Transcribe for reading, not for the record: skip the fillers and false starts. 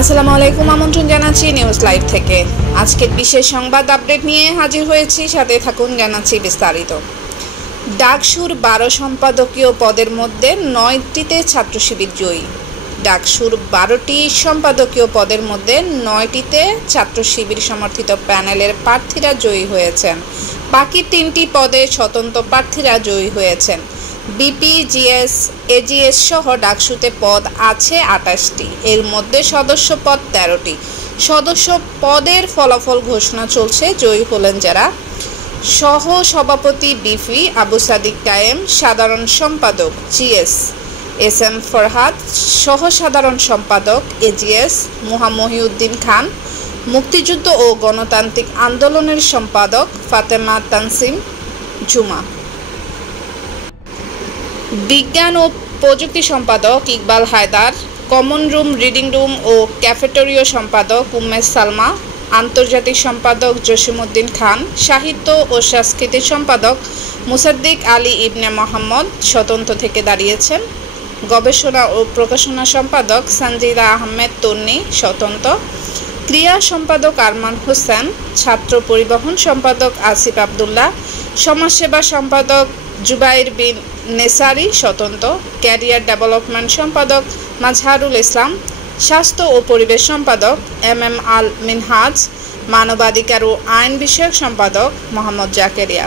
আসসালামু আলাইকুম, আমন্ত্রণ জানাচ্ছি নিউজ লাইভ থেকে। আজকের বিশেষ সংবাদ আপডেট নিয়ে হাজির হয়েছি, সাথে থাকুন, জানাচ্ছি বিস্তারিত। ডাকসুর 12 সম্পাদকীয় পদের মধ্যে 9টিতে ছাত্র শিবির জয়ী। ডাকসুর 12টি সম্পাদকীয় পদের মধ্যে 9টিতে ছাত্র শিবির সমর্থিত প্যানেলের প্রার্থীরা জয়ী হয়েছেন। বাকি 3টি পদে স্বতন্ত্র প্রার্থীরা জয়ী হয়েছেন। বিপি, জিএস, এজিএস সহ ডাকসুতে পদ আছে 28টি, এর মধ্যে সদস্য পদ 13টি। সদস্য পদের ফলাফল ঘোষণা চলছে। জয়ী হলেন যারা: সহ সভাপতি বিপি আবু সাদিক কায়েম, সাধারণ সম্পাদক জিএস এস এম ফরহাদ, সহ সাধারণ সম্পাদক এজিএস মহিউদ্দিন খান, মুক্তিযুদ্ধ ও গণতান্ত্রিক আন্দোলনের সম্পাদক ফাতেমা তানসিম জুমা, বিজ্ঞান ও প্রযুক্তি সম্পাদক Iqbal Haider, common room, reading room ও ক্যাফেটেরিয়া সম্পাদক উম্মে সালমা, আন্তর্জাতিক সম্পাদক জসিমউদ্দিন খান, সাহিত্য ও সংস্কৃতি সম্পাদক মুসাদ্দিক আলী ইবনে মোহাম্মদ স্বতন্ত্র থেকে দাঁড়িয়েছেন। গবেষণা ও প্রকাশনা সম্পাদক সঞ্জিদা আহমেদ তন্নি স্বতন্ত্র, ক্রিয়া সম্পাদক আরমান হোসেন, ছাত্র পরিবহন সম্পাদক আসিফ আবদুল্লাহ, সমাজসেবা সম্পাদক জুবাইর বিন নেসারি স্বতন্ত্র, ক্যারিয়ার ডেভেলপমেন্ট সম্পাদক মাজহারুল ইসলাম, স্বাস্থ্য ও পরিবেশ সম্পাদক এম আল মিনহাজ, মানবাধিকার ও আইন বিষয়ক সম্পাদক মোহাম্মদ জাকেরিয়া।